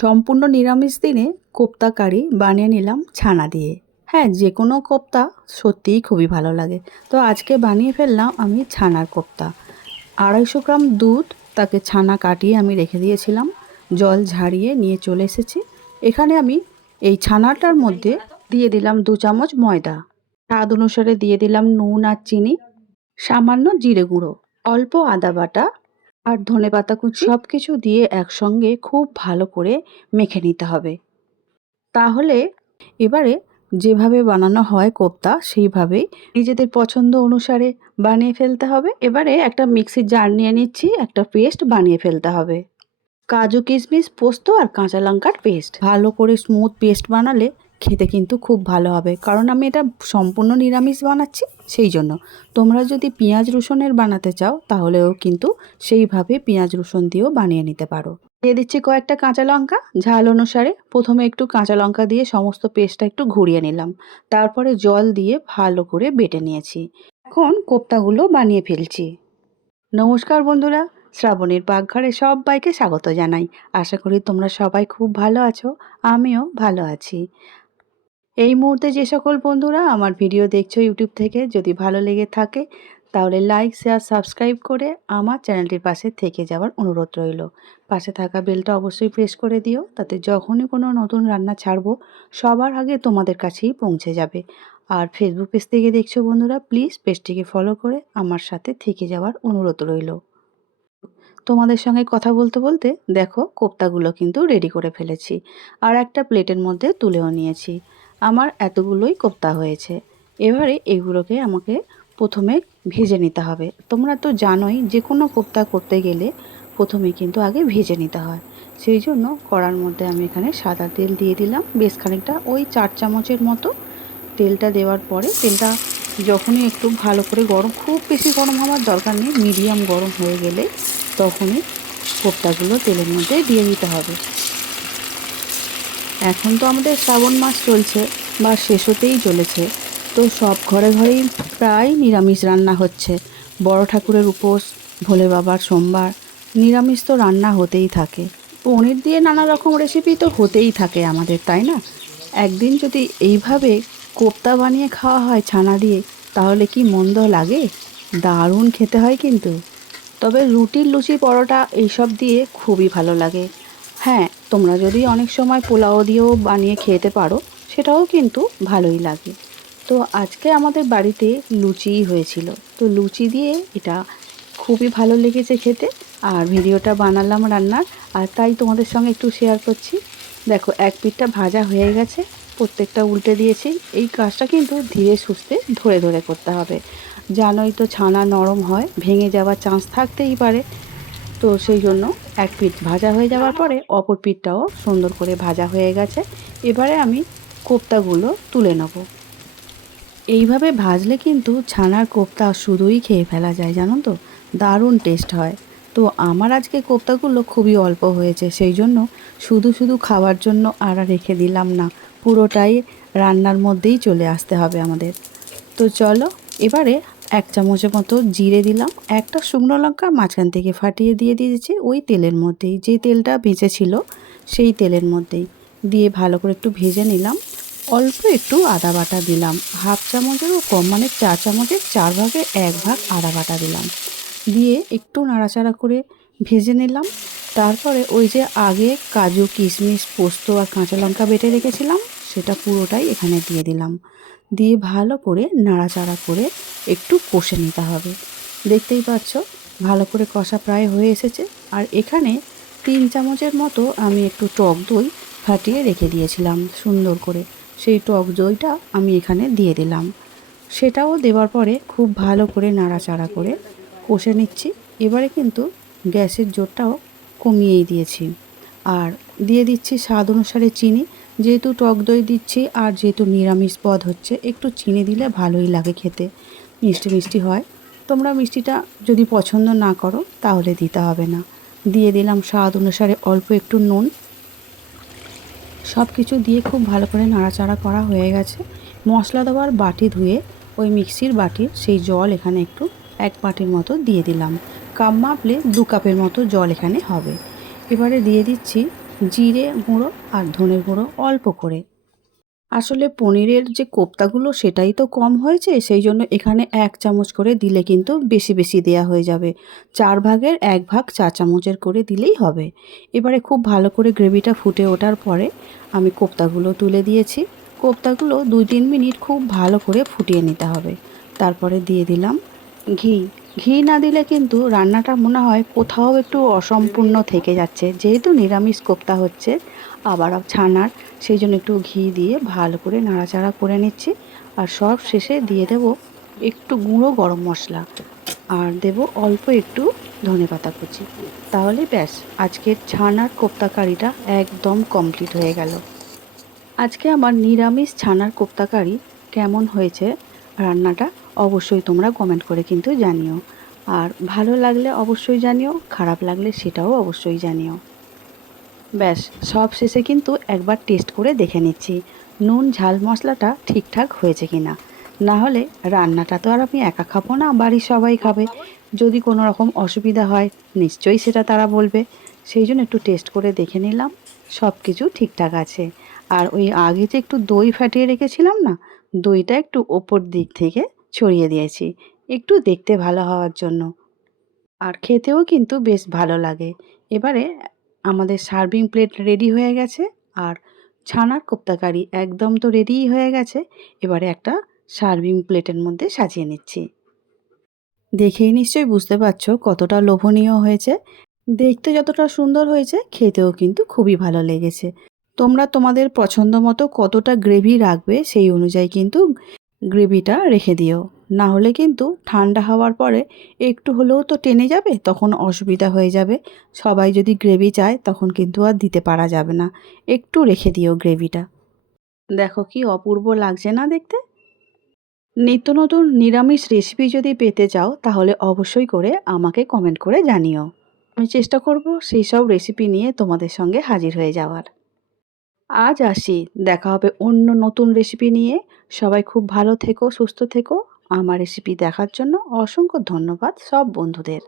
সম্পূর্ণ নিরামিষ দিনে কোপ্তা কারি বানিয়ে নিলাম ছানা দিয়ে। হ্যাঁ, যে কোনো কোপ্তা সত্যিই খুবই ভালো লাগে। তো আজকে বানিয়ে ফেললাম আমি ছানার কোপ্তা। 250 গ্রাম দুধ, তাকে ছানা কাটিয়ে আমি রেখে দিয়েছিলাম। জল ঝারিয়ে নিয়ে চলে এসেছি। এখানে আমি এই ছানাটার মধ্যে দিয়ে দিলাম 2 চামচ ময়দা। স্বাদ অনুসারে দিয়ে দিলাম নুন আর চিনি, সামান্য জিরে গুঁড়ো, অল্প আদা বাটা আর ধনেপাতা কুচি, সব কিছু দিয়ে একসঙ্গে খুব ভালো করে মেখে নিতে হবে। তাহলে এবারে যেভাবে বানানো হয় কোপ্তা সেইভাবেই নিজেদের পছন্দ অনুসারে বানিয়ে ফেলতে হবে। এবারে একটা মিক্সির জার নিয়ে নিচ্ছি, একটা পেস্ট বানিয়ে ফেলতে হবে। কাজু কিশমিশ পোস্ত আর কাঁচা লঙ্কার পেস্ট ভালো করে স্মুথ পেস্ট বানালে খেতে কিন্তু খুব ভালো হবে, কারণ আমি এটা সম্পূর্ণ নিরামিষ বানাচ্ছি সেই জন্য। তোমরা যদি পেঁয়াজ রসুনের বানাতে চাও তাহলেও কিন্তু সেইভাবে পেঁয়াজ রসুন দিয়েও বানিয়ে নিতে পারো। দিয়ে দিচ্ছি কয়েকটা কাঁচা লঙ্কা, ঝাল অনুসারে। প্রথমে একটু কাঁচা লঙ্কা দিয়ে সমস্ত পেস্টটা একটু ঘুরিয়ে নিলাম, তারপরে জল দিয়ে ভালো করে বেটে নিয়েছি। এখন কোপ্তাগুলো বানিয়ে ফেলছি। নমস্কার বন্ধুরা, শ্রাবণীর পাকঘরে সবাইকে স্বাগত জানাই। আশা করি তোমরা সবাই খুব ভালো আছো, আমিও ভালো আছি। এই মুহূর্তে যে সকল বন্ধুরা আমার ভিডিও দেখছো ইউটিউব থেকে, যদি ভালো লেগে থাকে তাহলে লাইক শেয়ার সাবস্ক্রাইব করে আমার চ্যানেলটির পাশে থেকে যাওয়ার অনুরোধ রইল। পাশে থাকা বেলটা অবশ্যই প্রেস করে দিও, তাতে যখনই কোনো নতুন রান্না ছাড়বো সবার আগে তোমাদের কাছেই পৌঁছে যাবে। আর ফেসবুক পেজ থেকে দেখছো বন্ধুরা, প্লিজ পেজটিকে ফলো করে আমার সাথে থেকে যাওয়ার অনুরোধ রইল। তোমাদের সঙ্গে কথা বলতে বলতে দেখো কোপ্তাগুলো কিন্তু রেডি করে ফেলেছি, আর একটা প্লেটের মধ্যে তুলেও নিয়েছি। আমার এতগুলোই কোপ্তা হয়েছে। এবারে এগুলোকে আমাকে প্রথমে ভেজে নিতে হবে। তোমরা তো জানোই যে কোনো কোপ্তা করতে গেলে প্রথমে কিন্তু আগে ভেজে নিতে হয়। সেই জন্য কড়ার মধ্যে আমি এখানে সাদা তেল দিয়ে দিলাম বেশ খানিকটা, ওই 4 চামচের মতো। তেলটা দেওয়ার পরে তেলটা যখনই একটু ভালো করে গরম, খুব বেশি গরম হওয়ার দরকার নেই, মিডিয়াম গরম হয়ে গেলে তখনই কোপ্তাগুলো তেলের মধ্যে দিয়ে দিতে হবে। এখন তো আমাদের শ্রাবণ মাস চলছে বা শেষ হতেই চলেছে, তো সব ঘরে ঘরেই প্রায় নিরামিষ রান্না হচ্ছে। বড় ঠাকুরের উপোস, ভোলে বাবার সোমবার, নিরামিষ তো রান্না হতেই থাকে। পনির দিয়ে নানা রকম রেসিপি তো হতেই থাকে আমাদের, তাই না? একদিন যদি এইভাবে কোপ্তা বানিয়ে খাওয়া হয় ছানা দিয়ে, তাহলে কি মন্দ লাগে? দারুণ খেতে হয় কিন্তু। তবে রুটি, লুচি, পরোটা এইসব দিয়ে খুবই ভালো লাগে। হ্যাঁ, তোমরা যদি অনেক সময় পোলাও দিয়েও বানিয়ে খেতে পারো, সেটাও কিন্তু ভালোই লাগে। তো আজকে আমাদের বাড়িতে লুচিই হয়েছিল, তো লুচি দিয়ে এটা খুবই ভালো লেগেছে খেতে। আর ভিডিওটা বানালাম রান্নার, আর তাই তোমাদের সঙ্গে একটু শেয়ার করছি। দেখো, এক পিঠটা ভাজা হয়ে গেছে, প্রত্যেকটা উল্টে দিয়েছি। এই কাজটা কিন্তু ধীরে সুস্থে ধরে ধরে করতে হবে। জানোই তো ছানা নরম হয়, ভেঙে যাওয়ার চান্স থাকতেই পারে। তো সেই জন্য এক পিঠ ভাজা হয়ে যাওয়ার পরে অপর পিঠটাও সুন্দর করে ভাজা হয়ে গেছে। এবারে আমি কোপ্তাগুলো তুলে নেব। এইভাবে ভাজলে কিন্তু ছানার কোপ্তা শুধুই খেয়ে ফেলা যায়, জানো তো, দারুণ টেস্ট হয়। তো আমার আজকে কোপ্তাগুলো খুবই অল্প হয়েছে, সেই জন্য শুধু শুধু খাওয়ার জন্য আর রেখে দিলাম না, পুরোটাই রান্নার মধ্যেই চলে আসতে হবে আমাদের। তো চলো, এবারে 1 চামচের মতো জিরে দিলাম, একটা শুকনো লঙ্কা মাঝখান থেকে ফাটিয়ে দিয়ে দিয়েছি ওই তেলের মধ্যেই, যে তেলটা বেঁচেছিল সেই তেলের মধ্যেই দিয়ে ভালো করে একটু ভেজে নিলাম। অল্প একটু আদা বাটা দিলাম, হাফ চামচেরও কম, মানে 4 চামচের 4 ভাগে 1 ভাগ আদা বাটা দিলাম। দিয়ে একটু নাড়াচাড়া করে ভেজে নিলাম। তারপরে ওই যে আগে কাজু কিশমিশ পোস্ত আর কাঁচা লঙ্কা বেটে রেখেছিলাম, সেটা পুরোটাই এখানে দিয়ে দিলাম। দিয়ে ভালো করে নাড়াচাড়া করে একটু কষে নিতে হবে। দেখতেই পাচ্ছ ভালো করে কষা প্রায় হয়ে এসেছে। আর এখানে 3 চামচের মতো আমি একটু টক দই ফাটিয়ে রেখে দিয়েছিলাম সুন্দর করে, সেই টক দইটা আমি এখানে দিয়ে দিলাম। সেটাও দেওয়ার পরে খুব ভালো করে নাড়াচাড়া করে কষে নিচ্ছি। এবারে কিন্তু গ্যাসের জোরটাও কমিয়েই দিয়েছি, আর দিয়ে দিচ্ছি স্বাদ অনুসারে চিনি। যেহেতু টক দই দিচ্ছি আর যেহেতু নিরামিষ পদ হচ্ছে, একটু চিনি দিলে ভালোই লাগে খেতে, মিষ্টি মিষ্টি হয়। তোমরা মিষ্টিটা যদি পছন্দ না করো তাহলে দিতে হবে না। দিয়ে দিলাম স্বাদ অনুসারে অল্প একটু নুন। সব কিছু দিয়ে খুব ভালো করে নাড়াচাড়া করা হয়ে গেছে। মশলা দেওয়ার বাটি ধুয়ে ওই মিক্সির বাটির সেই জল এখানে একটু 1 বাটির মতো দিয়ে দিলাম। কাপ মাপলে 2 কাপের মতো জল এখানে হবে। এবারে দিয়ে দিচ্ছি জিরে গুঁড়ো আর ধনের গুঁড়ো অল্প করে। আসলে পনিরের যে কোপ্তাগুলো সেটাই তো কম হয়েছে, সেই জন্য এখানে 1 চামচ করে দিলে কিন্তু বেশি বেশি দেয়া হয়ে যাবে। 4 ভাগের 1 ভাগ চা চামচের করে দিলেই হবে। এবারে খুব ভালো করে গ্রেভিটা ফুটে ওঠার পরে আমি কোপ্তাগুলো তুলে দিয়েছি। কোপ্তাগুলো 2-3 মিনিট খুব ভালো করে ফুটিয়ে নিতে হবে। তারপরে দিয়ে দিলাম ঘি। ঘি না দিলে কিন্তু রান্নাটা মনে হয় কোথাও একটু অসম্পূর্ণ থেকে যাচ্ছে। যেহেতু নিরামিষ কোপ্তা হচ্ছে আবার ছানার, সেই জন্য একটু ঘি দিয়ে ভালো করে নাড়াচাড়া করে নিচ্ছি। আর সব শেষে দিয়ে দেব একটু গুঁড়ো গরম মশলা আর দেব অল্প একটু ধনেপাতা কুচি। তাহলে ব্যাস, আজকের ছানার কোপ্তা কারিটা একদম কমপ্লিট হয়ে গেল। আজকে আমার নিরামিষ ছানার কোপ্তা কারি কেমন হয়েছে রান্নাটা অবশ্যই তোমরা কমেন্ট করে কিন্তু জানিও। আর ভালো লাগলে অবশ্যই জানিও, খারাপ লাগলে সেটাও অবশ্যই জানিও। ব্যাস, সব শেষে কিন্তু একবার টেস্ট করে দেখে নিচ্ছি নুন ঝাল মশলাটা ঠিকঠাক হয়েছে কি না। না হলে রান্নাটা তো আর আমি একা খাবো না, বাড়ির সবাই খাবে। যদি কোনো রকম অসুবিধা হয় নিশ্চয়ই সেটা তারা বলবে। সেই জন্য একটু টেস্ট করে দেখে নিলাম সব কিছু ঠিকঠাক আছে। আর ওই আগে যে একটু দই ফাটিয়ে রেখেছিলাম না, দইটা একটু ওপর দিক থেকে ছড়িয়ে দিয়েছি একটু দেখতে ভালো হওয়ার জন্য। আর খেতেও কিন্তু বেশ ভালো লাগে। এবারে আমাদের সার্ভিং প্লেট রেডি হয়ে গেছে আর ছানার কোপ্তা কারি একদম তো রেডিই হয়ে গেছে। এবারে একটা সার্ভিং প্লেটের মধ্যে সাজিয়ে নিচ্ছি। দেখেই নিশ্চয়ই বুঝতে পারছো কতটা লোভনীয় হয়েছে। দেখতে যতটা সুন্দর হয়েছে খেতেও কিন্তু খুবই ভালো লেগেছে। তোমরা তোমাদের পছন্দ মতো কতটা গ্রেভি রাখবে সেই অনুযায়ী কিন্তু গ্রেভিটা রেখে দিও। না হলে কিন্তু ঠান্ডা হওয়ার পরে একটু হলেও তো টেনে যাবে, তখন অসুবিধা হয়ে যাবে। সবাই যদি গ্রেভি চায় তখন কিন্তু আর দিতে পারা যাবে না। একটু রেখে দিও গ্রেভিটা। দেখো কি অপূর্ব লাগছে না দেখতে। নিত্য নতুন নিরামিষ রেসিপি যদি পেতে চাও তাহলে অবশ্যই করে আমাকে কমেন্ট করে জানিও। আমি চেষ্টা করব সেই সব রেসিপি নিয়ে তোমাদের সঙ্গে হাজির হয়ে যাওয়ার। আজ আসি, দেখা হবে অন্য নতুন রেসিপি নিয়ে। সবাই খুব ভালো থেকো, সুস্থ থেকো। আমার রেসিপি দেখার জন্য অসংখ্য ধন্যবাদ সব বন্ধুদের।